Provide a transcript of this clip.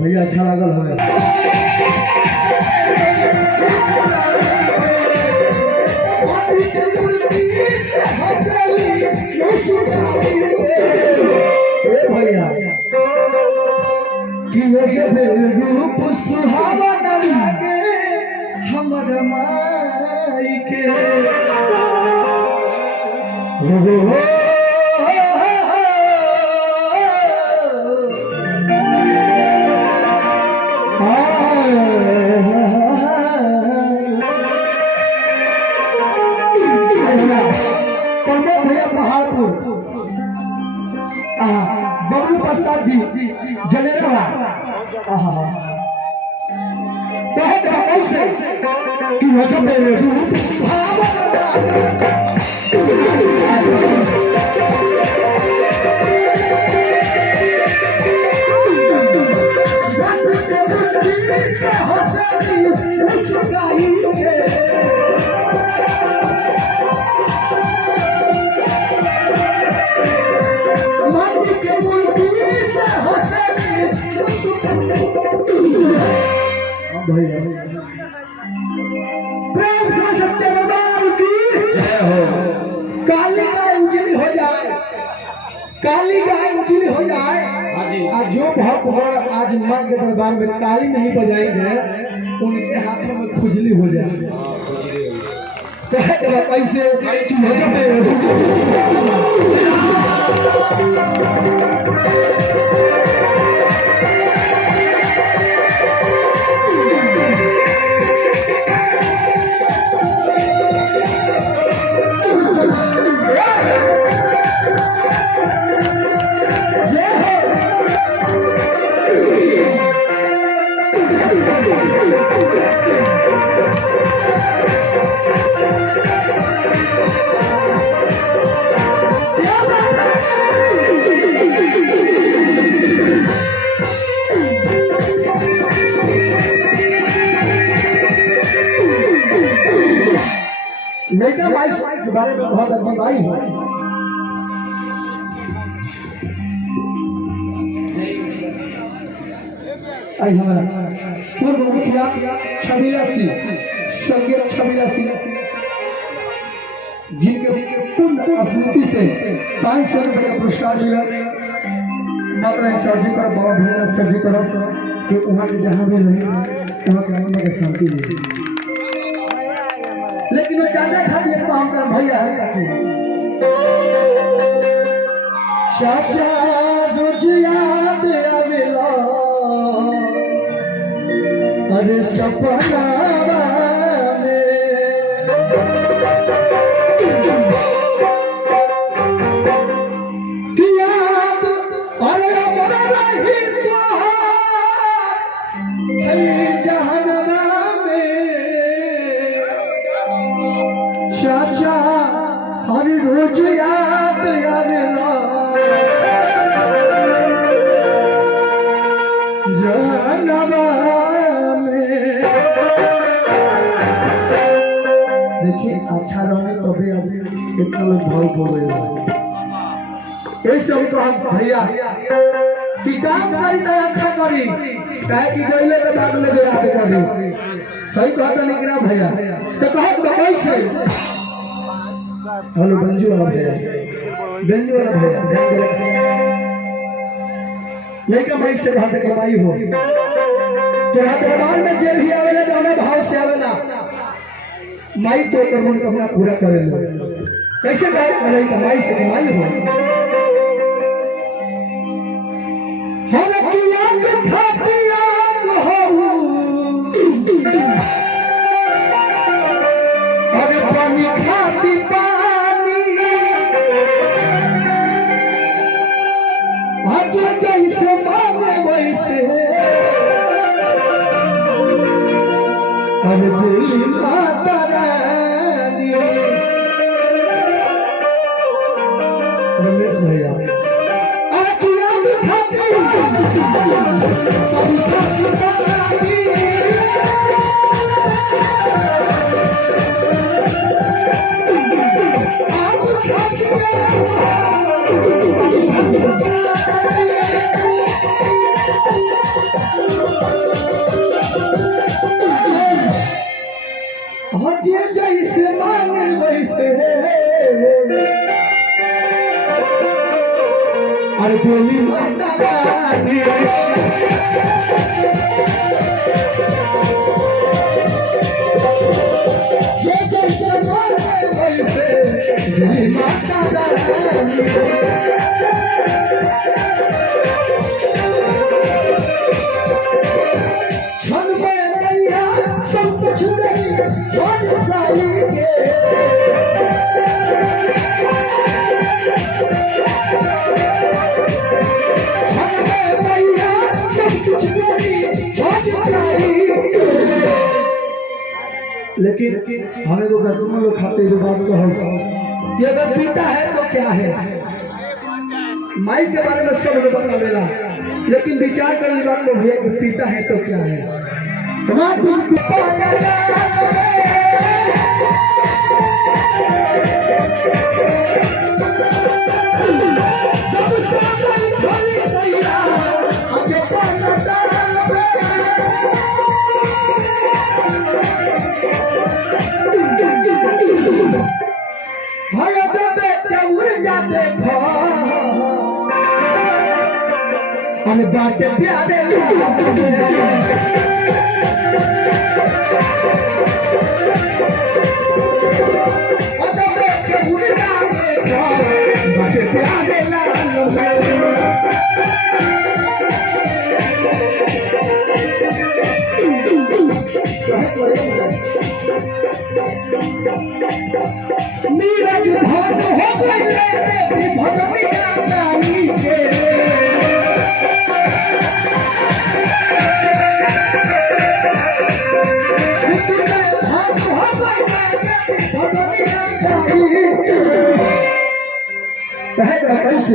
भैया अच्छा लगल हमें। भैया कि जब रूप सुहावना लागे हमर माई के भैया पहाड़पुर बबलू प्रसाद जी जनेरा कहे कैसे कि हो जब प्रेम से सच्चे दरबार की जय हो। काली गाय उजली हो जाए, काली गाय उजली हो जाए। आज जो भक्त गण आज मां के दरबार में ताली नहीं बजाएंगे उनके हाथों में खुजली हो जाए। कहे कैसे कि हो जाए मेगा बाइक के बारे में बहुत अजीब आई है। आई हमारा पूर्व मुखिया छबीला सिंह, स्वर्गीय छबीला सिंह, जिनके पूर्ण स्मृति से 500 रुपये का पुरस्कार मिला। मात्र सर्जी करो बाबा भैया सर्जी करो कि वहाँ के जहाँ भी रहे वहाँ के आनंद में शांति मिले। लेकिन वो जाने खाली एक काम कर भैया है ताकि चाचा रोज याद आवेला अरे सपना में कि याद अरे अमर रही तो जहनवा में चाचा हर रोज याद आवेला जहनवा में। देखिए अच्छा रहने कभी आज इतना लोग भाव बोले ऐसे हमको हम भैया कि काम करी तो अच्छा करी कहे कि गईले के बाद लोग याद करी। सही कहता नहीं कि भैया तो कहो तो कैसे। हेलो बंजू वाला भैया, बेंजू वाला भैया ध्यान दे। लेकिन माइक से कहते कमाई हो तोरा दरबार में जे भी आवेला जौना भाव से आवेला माई तो कर मनोकामना पूरा करे लो। कैसे कहे करे कमाई से कमाई हो। हर किया के खातिया हो अरे पानी खाती पानी आज जैसे मांगे वैसे अब दिल माता रानी। रमेश भैया अरे किया भी खाती पानी देवी माता रानी माता रानी क्षण में मैया सब कुछ नहीं वन साई के क्षण में मैया सब कुछ नहीं वन साई के। लेकिन हमें तो तुम लोग खाते हुए बात कहो कि अगर पिता है तो क्या है। माई के बारे में सब लोग बतावेला, लेकिन विचार करने बात को भैया कि पिता है तो क्या है। हम बाटे प्यारे बाटे प्यारे नीरज भाग हो गई भगवती के कैसे